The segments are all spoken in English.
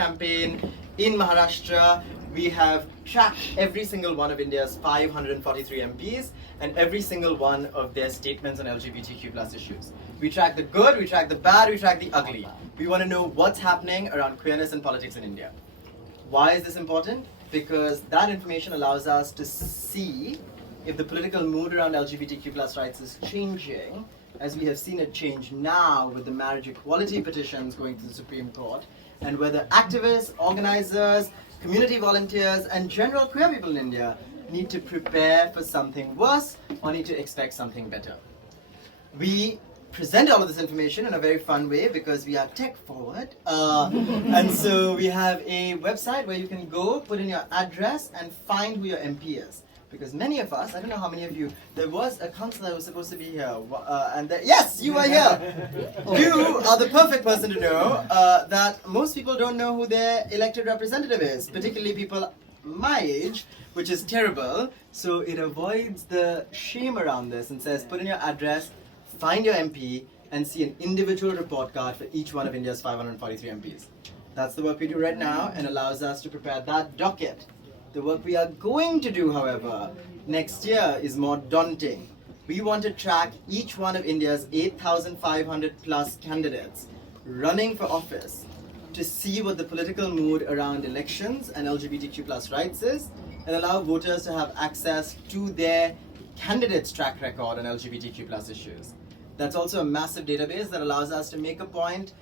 campaign in Maharashtra. We have tracked every single one of India's 543 MPs and every single one of their statements on LGBTQ plus issues. We track the good, we track the bad, we track the ugly. We want to know what's happening around queerness and politics in India. Why is this important? Because that information allows us to see if the political mood around LGBTQ plus rights is changing, as we have seen it change now with the marriage equality petitions going to the Supreme Court, and whether activists, organizers, community volunteers, and general queer people in India need to prepare for something worse or need to expect something better. We present all of this information in a very fun way because we are tech forward. And so we have a website where you can go, put in your address, and find who your MP is. Because many of us, I don't know how many of you, there was a councillor who was supposed to be here, yes, you are here! You are the perfect person to know that most people don't know who their elected representative is, particularly people my age, which is terrible. So it avoids the shame around this and says, put in your address, find your MP, and see an individual report card for each one of India's 543 MPs. That's the work we do right now and allows us to prepare that docket. The work we are going to do, however, next year is more daunting. We want to track each one of India's 8,500 plus candidates running for office to see what the political mood around elections and LGBTQ plus rights is and allow voters to have access to their candidates' track record on LGBTQ plus issues. That's also a massive database that allows us to make a point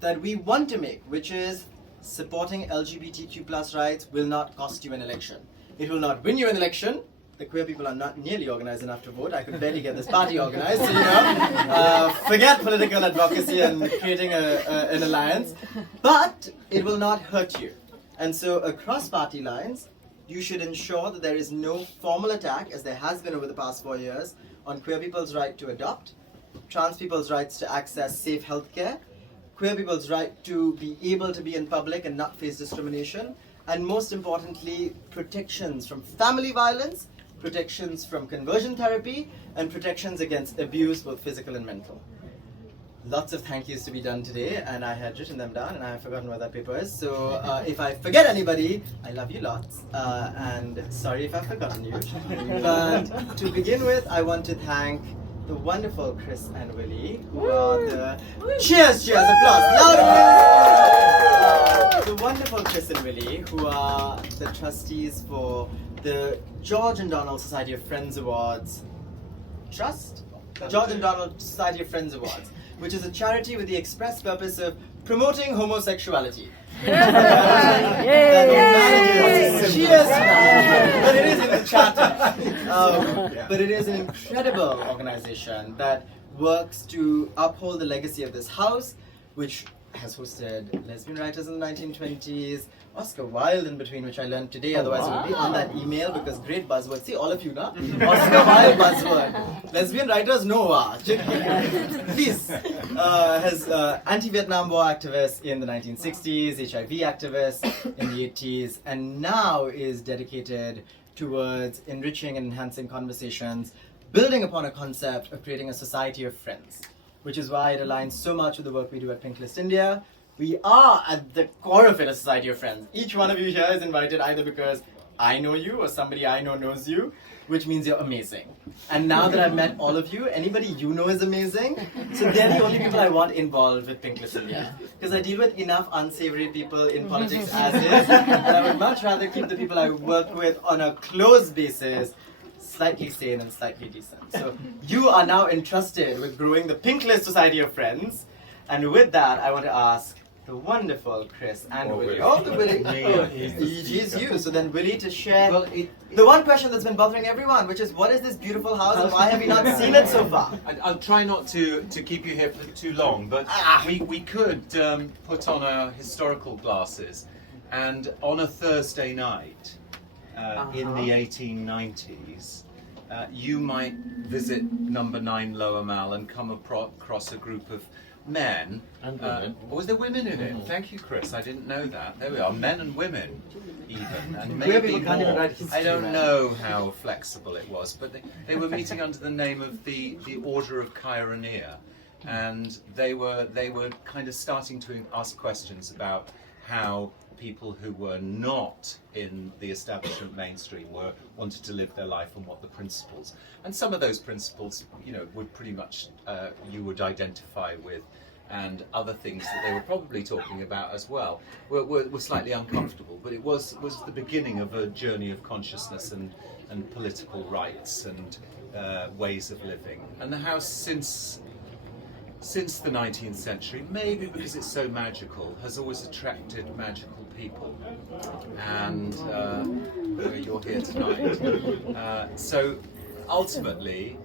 that we want to make, which is supporting LGBTQ plus rights will not cost you an election. It will not win you an election. The queer people are not nearly organized enough to vote. I could barely get this party organized, so forget political advocacy and creating an alliance. But it will not hurt you. And so across party lines, you should ensure that there is no formal attack, as there has been over the past 4 years, on queer people's right to adopt, trans people's rights to access safe healthcare, queer people's right to be able to be in public and not face discrimination, and most importantly, protections from family violence, protections from conversion therapy, and protections against abuse, both physical and mental. Lots of thank yous to be done today, and I had written them down and I have forgotten where that paper is. So if I forget anybody, I love you lots, and sorry if I've forgotten you. But to begin with, I want to thank the wonderful Chris and Willie, who are the... Cheers, applause, loud applause! The wonderful Chris and Willie, who are the trustees for the George and Donald Society of Friends Awards Trust? George and Donald Society of Friends Awards, which is a charity with the express purpose of promoting homosexuality. That manages, cheers, but it is in the charter. But it is an incredible organization that works to uphold the legacy of this house, which has hosted lesbian writers in the 1920s, Oscar Wilde in between, which I learned today, otherwise it would be on that email because great buzzword. See, all of you now, Oscar Wilde buzzword. Lesbian writers, Noah. Please. Has anti-Vietnam War activists in the 1960s, HIV activists in the 80s, and now is dedicated towards enriching and enhancing conversations, building upon a concept of creating a society of friends, which is why it aligns so much with the work we do at Pink List India. We are at the core of it a society of friends. Each one of you here is invited either because I know you or somebody I know knows you, which means you're amazing. And now that I've met all of you, anybody you know is amazing. So they're the only people I want involved with Pink List India. Because I deal with enough unsavory people in politics as is, and I would much rather keep the people I work with on a close basis slightly sane and slightly decent. So you are now entrusted with growing the Pink List Society of Friends. And with that, I want to ask the wonderful Chris and Willie. Oh, the Willie. It is you. So then Willie to share the one question that's been bothering everyone, which is what is this beautiful house and why have you not seen it so far? I'll try not to keep you here for too long, but we could put on our historical glasses and on a Thursday night in the 1890s, you might visit number 9 Lower Mall and come across a group of men. And women. Was there women in it? Thank you, Chris. I didn't know that. There we are. Men and women, even. And maybe more. I don't know how flexible it was, but they were meeting under the name of the Order of Chironeia. And they were kind of starting to ask questions about how people who were not in the establishment mainstream wanted to live their life, and what the principles. And some of those principles, would pretty much you would identify with, and other things that they were probably talking about as well were slightly uncomfortable. But it was the beginning of a journey of consciousness and political rights and ways of living. And the house, since the 19th century, maybe because it's so magical, has always attracted magical people. And you're here tonight. So ultimately,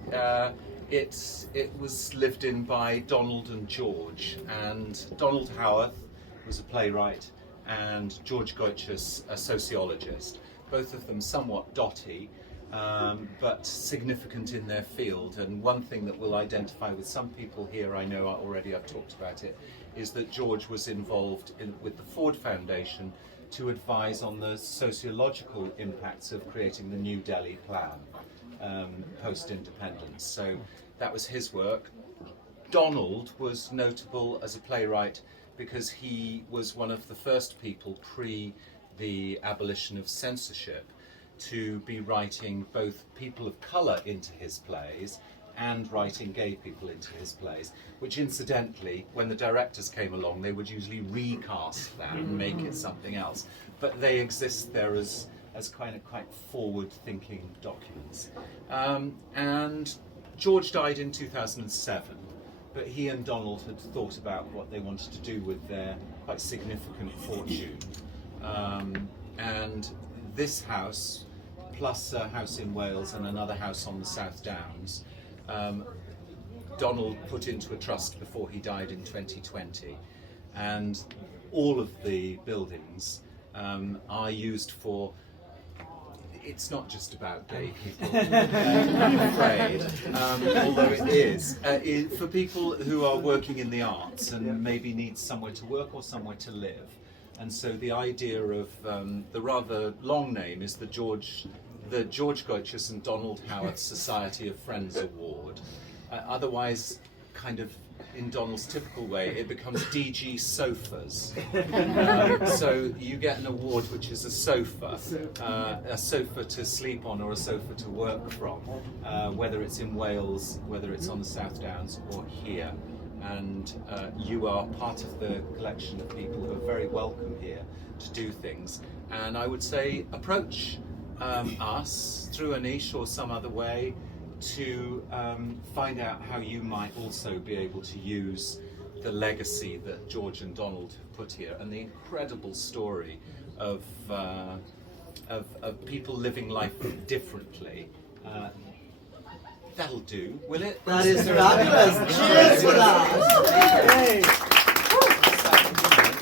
it was lived in by Donald and George. And Donald Howarth was a playwright, and George Goitches a sociologist. Both of them somewhat dotty, but significant in their field. And one thing that will identify with some people here, I know already, I've talked about it, is that George was involved with the Ford Foundation to advise on the sociological impacts of creating the New Delhi plan post-independence. So that was his work. Donald was notable as a playwright because he was one of the first people pre the abolition of censorship to be writing both people of colour into his plays and writing gay people into his plays, which incidentally, when the directors came along, they would usually recast that and make it something else. But they exist there as kind of quite forward-thinking documents. And George died in 2007, but he and Donald had thought about what they wanted to do with their quite significant fortune. And this house, plus a house in Wales and another house on the South Downs, Donald put into a trust before he died in 2020. And all of the buildings are used for, it's not just about gay people, I'm afraid, although it is, for people who are working in the arts and maybe need somewhere to work or somewhere to live. And so the idea of the rather long name is the George Goitches and Donald Howarth Society of Friends Award. Otherwise, kind of in Donald's typical way, it becomes DG Sofas. So you get an award which is a sofa to sleep on or a sofa to work from, whether it's in Wales, whether it's on the South Downs or here. And you are part of the collection of people who are very welcome here to do things. And I would say approach us through Anish or some other way to find out how you might also be able to use the legacy that George and Donald have put here and the incredible story of people living life differently. That'll do, will it? That is fabulous. Cheers for that.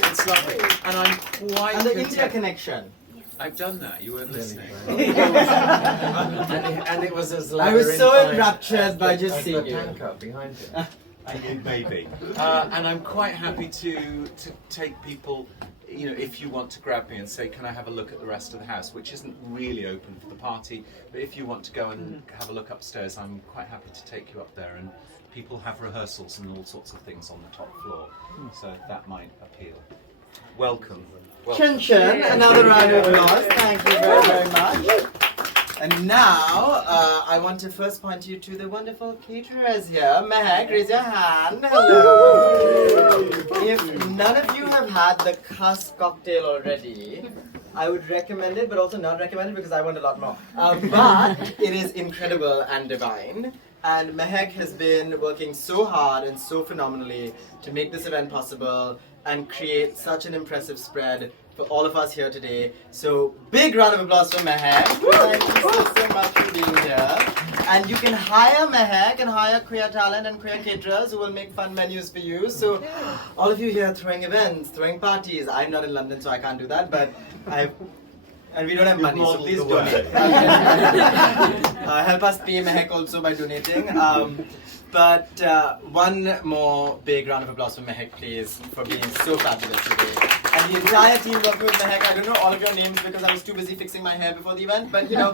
It's lovely. And I'm quite And the India connection. I've done that, you weren't listening. and it was as I was so enraptured by just seeing you. Tanker behind it. Maybe. And I'm quite happy to take people, if you want to grab me and say, can I have a look at the rest of the house, which isn't really open for the party, but if you want to go and have a look upstairs, I'm quite happy to take you up there. And people have rehearsals and all sorts of things on the top floor, so that might appeal. Welcome. Chin Chin, another round of applause. Thank you very, very much. And now, I want to first point you to the wonderful caterers here. Mehak, raise your hand. Hello. If none of you have had the Cuss cocktail already, I would recommend it, but also not recommend it because I want a lot more. But it is incredible and divine. And Mehak has been working so hard and so phenomenally to make this event possible and create such an impressive spread for all of us here today. So big round of applause for Mehak. Thank you so much for being here. And you can hire Mehak and hire queer talent and queer caterers who will make fun menus for you. So all of you here throwing events, throwing parties. I'm not in London, so I can't do that, but and we don't have money, so please donate. Help us pay Mehak also by donating. But one more big round of applause for Mehak, please, for being so fabulous today. And the entire team working with Mehak. I don't know all of your names because I was too busy fixing my hair before the event, but you know,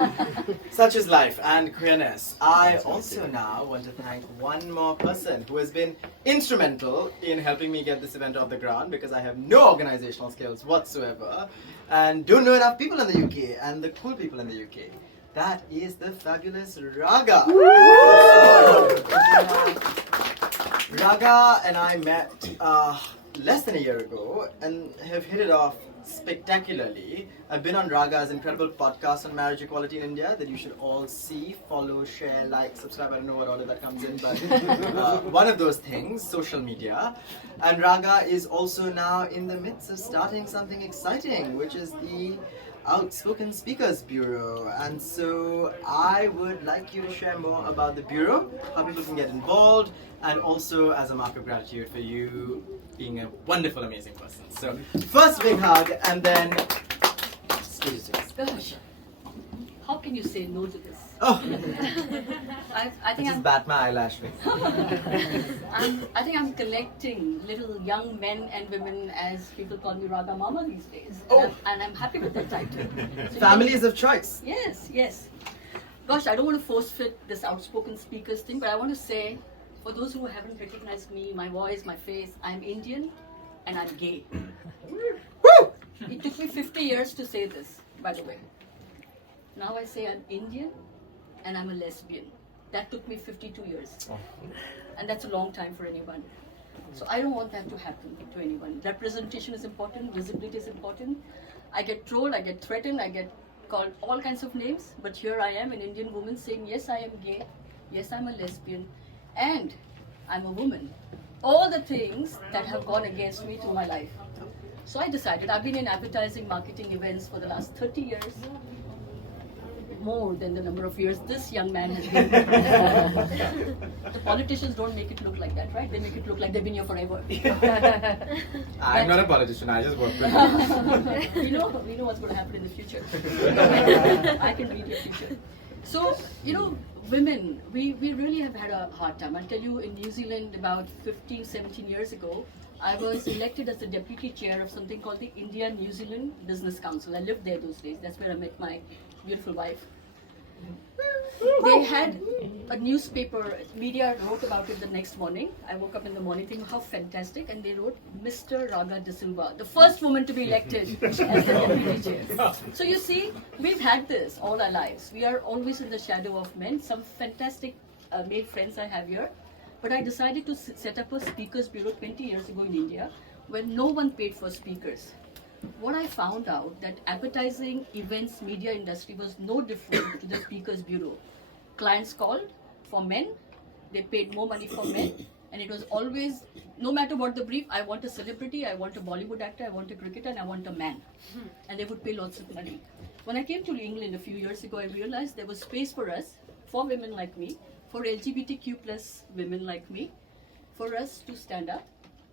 such is life and queerness. I also now want to thank one more person who has been instrumental in helping me get this event off the ground because I have no organizational skills whatsoever and don't know enough people in the UK and the cool people in the UK. That is the fabulous Raga. Raga and I met less than a year ago and have hit it off spectacularly. I've been on Raga's incredible podcast on marriage equality in India that you should all see, follow, share, like, subscribe. I don't know what order that comes in, but one of those things, social media. And Raga is also now in the midst of starting something exciting, which is the Outspoken Speakers Bureau. And so I would like you to share more about the Bureau, how people can get involved, and also as a mark of gratitude for you being a wonderful, amazing person. So first big hug, and then stage is yours. Gosh, how can you say no to this? Oh, I I think just bat my eyelash. I think I'm collecting little young men and women, as people call me Raga Mama these days. Oh. And I'm happy with that title. So Families of choice. Yes, yes. Gosh, I don't want to force fit this outspoken speakers thing, but I want to say, for those who haven't recognized me, my voice, my face, I'm Indian and I'm gay. Woo! It took me 50 years to say this, by the way. Now I say I'm Indian and I'm a lesbian. That took me 52 years. And that's a long time for anyone. So I don't want that to happen to anyone. Representation is important, visibility is important. I get trolled, I get threatened, I get called all kinds of names, but here I am, an Indian woman saying, yes, I am gay, yes, I'm a lesbian, and I'm a woman. All the things that have gone against me through my life. So I decided, I've been in advertising, marketing events for the last 30 years. More than the number of years this young man has been. The politicians don't make it look like that, right? They make it look like they've been here forever. I'm not a politician, I just work with you. we know what's going to happen in the future. I can read your future. So, women, we really have had a hard time. I'll tell you, in New Zealand about 15, 17 years ago, I was elected as the deputy chair of something called the India-New Zealand Business Council. I lived there those days. That's where I met my beautiful wife. They had a newspaper, media wrote about it the next morning. I woke up in the morning thinking, how fantastic, and they wrote, Mr. Raga De Silva, the first woman to be elected as the deputy chair. So you see, we've had this all our lives. We are always in the shadow of men. Some fantastic male friends I have here. But I decided to set up a speakers bureau 20 years ago in India, where no one paid for speakers. What I found out that advertising, events, media industry was no different to the speakers bureau. Clients called for men, they paid more money for men, and it was always, no matter what the brief, I want a celebrity, I want a Bollywood actor, I want a cricketer, and I want a man. And they would pay lots of money. When I came to England a few years ago, I realized there was space for us, for women like me, for LGBTQ plus women like me, for us to stand up,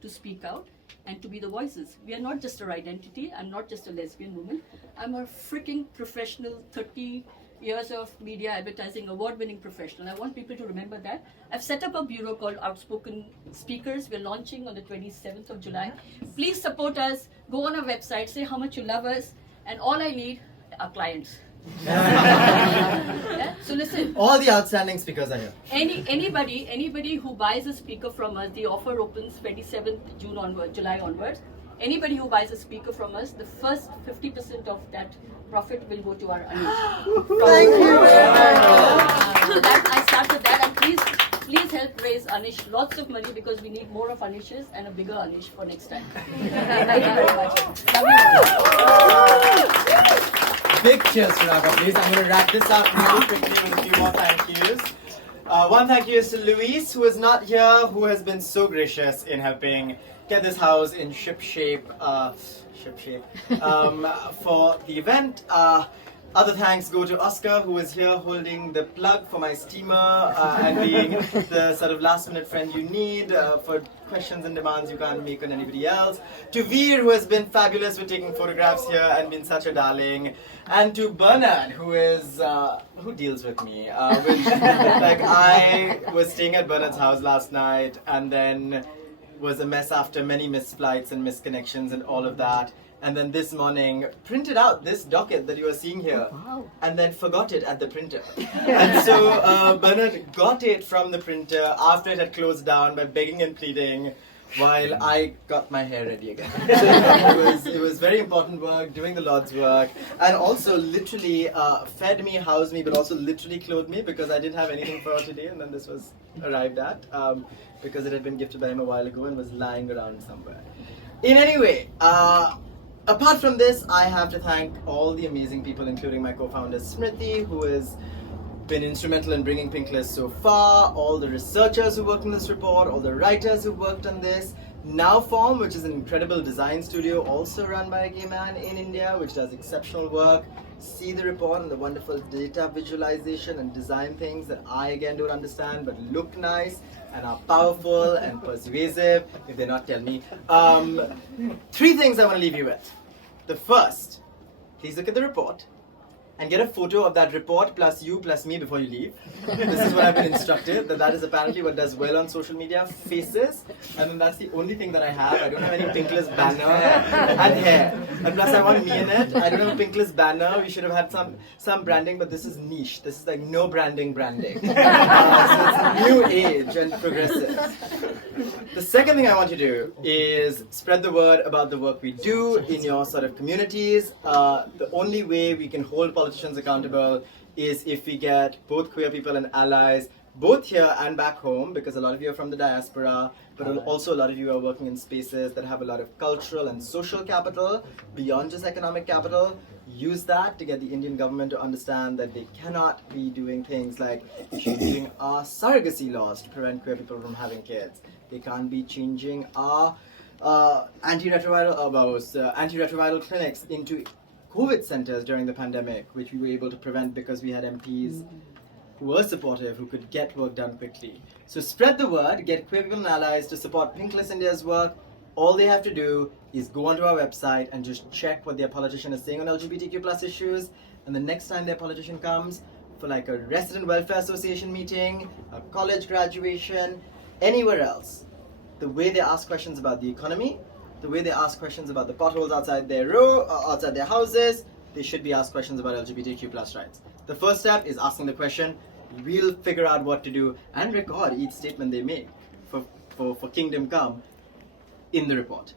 to speak out, and to be the voices. We are not just our identity. I'm not just a lesbian woman. I'm a freaking professional, 30 years of media advertising, award-winning professional. I want people to remember that. I've set up a bureau called Outspoken Speakers. We're launching on the 27th of July. Please support us. Go on our website, say how much you love us, and all I need are clients. Yeah? So listen. All the outstanding speakers are here. Anybody who buys a speaker from us, the offer opens 27th June onward, July onwards. Anybody who buys a speaker from us, the first 50% of that profit will go to our Anish. Thank you. So that I start with that, and please help raise Anish lots of money because we need more of Anishes and a bigger Anish for next time. Thank you very much. Love you. Big cheers to Raga, please. I'm going to wrap this up really quickly with a few more thank yous. One thank you is to Luis, who is not here, who has been so gracious in helping get this house in ship shape for the event. Other thanks go to Oscar, who is here holding the plug for my steamer and being the sort of last minute friend you need for questions and demands you can't make on anybody else. To Veer, who has been fabulous with taking photographs here and been such a darling. And to Bernard, who is, who deals with me. Which, like, I was staying at Bernard's house last night and then was a mess after many missed flights and missed connections and all of that. And then this morning printed out this docket that you are seeing here, and then forgot it at the printer. And so Bernard got it from the printer after it had closed down by begging and pleading, while I got my hair ready again. It was very important work, doing the Lord's work, and also literally fed me, housed me, but also literally clothed me, because I didn't have anything for today, and then this was arrived at, because it had been gifted by him a while ago and was lying around somewhere. In any way, apart from this, I have to thank all the amazing people, including my co-founder Smriti, who has been instrumental in bringing Pink List so far, all the researchers who worked on this report, all the writers who worked on this, Nowform, which is an incredible design studio also run by a gay man in India, which does exceptional work. See the report and the wonderful data visualization and design things that I again don't understand but look nice and are powerful and persuasive. If they're not, tell me. 3 things I want to leave you with. The first, please look at the report and get a photo of that report plus you plus me before you leave. This is what I've been instructed, that is apparently what does well on social media, faces, and then that's the only thing that I have. I don't have any Pink List banner and hair. And plus I want me in it. I don't have a Pink List banner. We should have had some branding, but this is niche. This is like no branding. So it's new age and progressive. The second thing I want you to do is spread the word about the work we do in your sort of communities. The only way we can hold politicians accountable is if we get both queer people and allies, both here and back home, because a lot of you are from the diaspora, but also a lot of you are working in spaces that have a lot of cultural and social capital beyond just economic capital. Use that to get the Indian government to understand that they cannot be doing things like changing our surrogacy laws to prevent queer people from having kids. They can't be changing our antiretroviral clinics into COVID centers during the pandemic, which we were able to prevent because we had MPs who were supportive, who could get work done quickly. So spread the word, get queer people and allies to support Pink List India's work. All they have to do is go onto our website and just check what their politician is saying on LGBTQ+ issues, and the next time their politician comes for like a resident welfare association meeting, a college graduation, anywhere else, the way they ask questions about the economy, the way they ask questions about the potholes outside their outside their houses, they should be asked questions about LGBTQ+ rights. The first step is asking the question. We'll figure out what to do and record each statement they make for Kingdom Come in the report.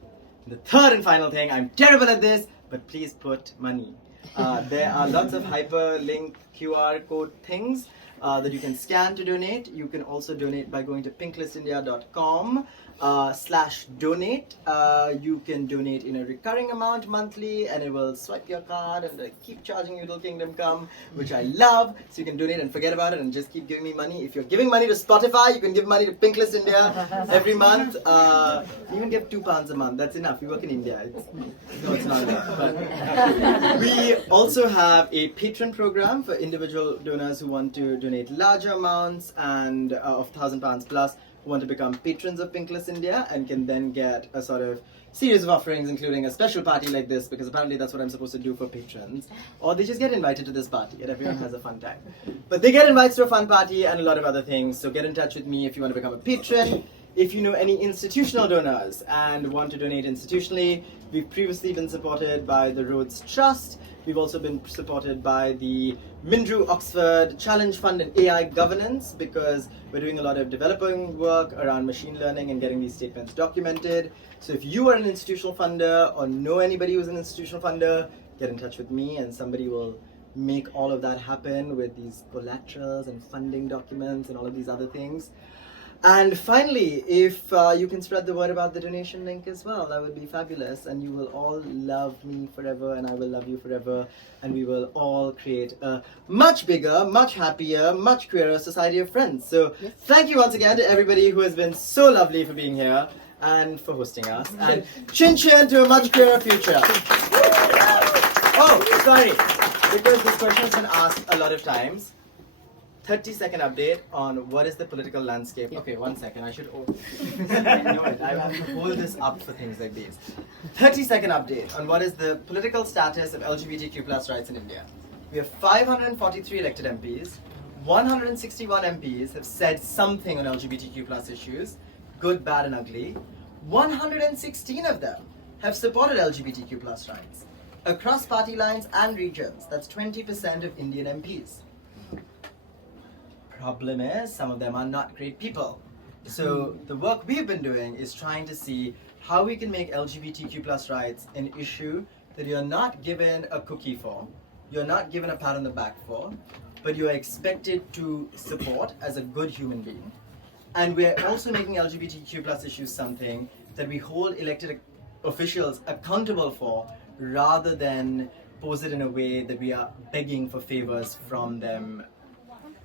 The third and final thing, I'm terrible at this, but please put money. There are lots of hyperlink QR code things that you can scan to donate. You can also donate by going to pinklistindia.com/donate. You can donate in a recurring amount monthly, and it will swipe your card and keep charging you till Kingdom Come, which I love. So you can donate and forget about it and just keep giving me money. If you're giving money to Spotify, you can give money to Pink List India every month. Even give £2 a month. That's enough. You work in India. No, it's not enough. But we also have a patron program for individual donors who want to donate larger amounts and of £1,000 plus, who want to become patrons of Pink List India and can then get a sort of series of offerings, including a special party like this, because apparently that's what I'm supposed to do for patrons. Or they just get invited to this party and everyone has a fun time. But they get invited to a fun party and a lot of other things. So get in touch with me if you want to become a patron. If you know any institutional donors and want to donate institutionally, we've previously been supported by the Rhodes Trust. We've also been supported by the Mindrew Oxford Challenge Fund in AI governance, because we're doing a lot of developing work around machine learning and getting these statements documented. So if you are an institutional funder or know anybody who's an institutional funder, get in touch with me and somebody will make all of that happen with these collaterals and funding documents and all of these other things. And finally, if you can spread the word about the donation link as well, that would be fabulous, and you will all love me forever and I will love you forever, and we will all create a much bigger, much happier, much queerer society of friends. So thank you once again to everybody who has been so lovely for being here and for hosting us, and chin chin to a much queerer future. Oh, sorry. because this question has been asked a lot of times. 30-second update on what is the political landscape. Okay, 1 second. I should. I have to hold this up for things like these. 30-second update on what is the political status of LGBTQ plus rights in India. We have 543 elected MPs. 161 MPs have said something on LGBTQ plus issues, good, bad, and ugly. 116 of them have supported LGBTQ plus rights across party lines and regions. That's 20% of Indian MPs. Problem is, some of them are not great people. So the work we've been doing is trying to see how we can make LGBTQ plus rights an issue that you're not given a cookie for, you're not given a pat on the back for, but you are expected to support as a good human being. And we're also making LGBTQ plus issues something that we hold elected officials accountable for, rather than pose it in a way that we are begging for favors from them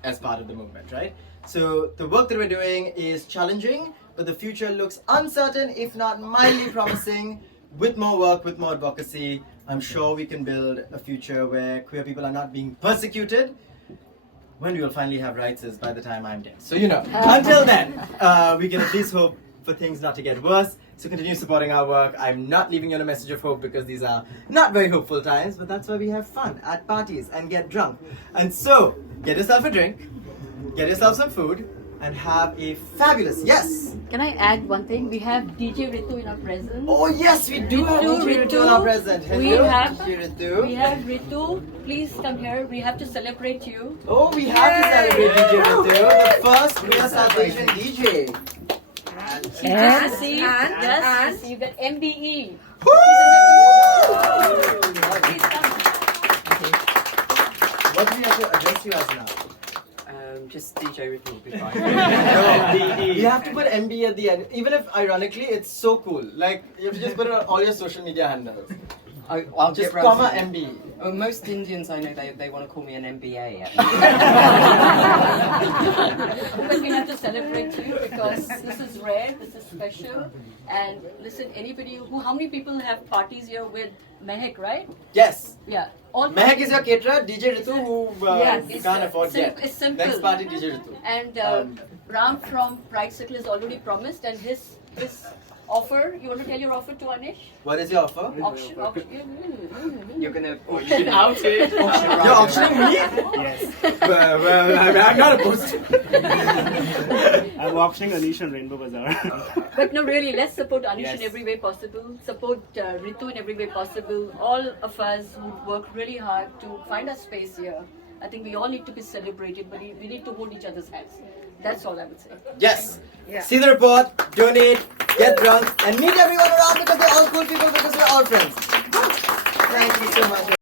as part of the movement, right? So the work that we're doing is challenging, but the future looks uncertain, if not mildly promising. With more work, with more advocacy, I'm sure we can build a future where queer people are not being persecuted. When we will finally have rights is by the time I'm dead. So until then, we can at least hope for things not to get worse. So continue supporting our work. I'm not leaving you on a message of hope because these are not very hopeful times, but that's why we have fun at parties and get drunk. And so, get yourself a drink, get yourself some food, and have a fabulous, yes! Can I add one thing? We have DJ Ritu in our presence. Oh yes, we do have DJ Ritu in our present. We Hello, have DJ Ritu. We have Ritu. Please come here. We have to celebrate you. Oh, we have to celebrate DJ Ritu, the first queer South Asian DJ. Just see, yes, you get MBE. Please come. What do we have to address you as now? Just DJ Ritu will be fine. No, you have to put MB at the end. Even if ironically, it's so cool. Like, you have to just put it on all your social media handles. I'll Just get round comma to it. MB. Most Indians I know, they want to call me an MBA. But we have to celebrate you because this is rare, this is special. And listen, anybody how many people have parties here with Mehak, right? Yes. Yeah. All Mehak is your caterer, DJ Ritu, who it's can't afford yet. It's simple. Next party, DJ Ritu. And Ram from Pride Circle is already promised, and his offer. You want to tell your offer to Anish? What is your offer? Auction. You're gonna auction Outed. You're auctioning me? Yes. Well, I'm not opposed to. I'm auctioning Anish on Rainbow Bazaar. But no, really, let's support Anish Yes. in every way possible. Support Ritu in every way possible. All of us who work really hard to find a space here. I think we all need to be celebrated, but we need to hold each other's hands. That's all I would say. Yes. See the report, donate, get drunk, and meet everyone around because they're all cool people because we're all friends. Thank you so much.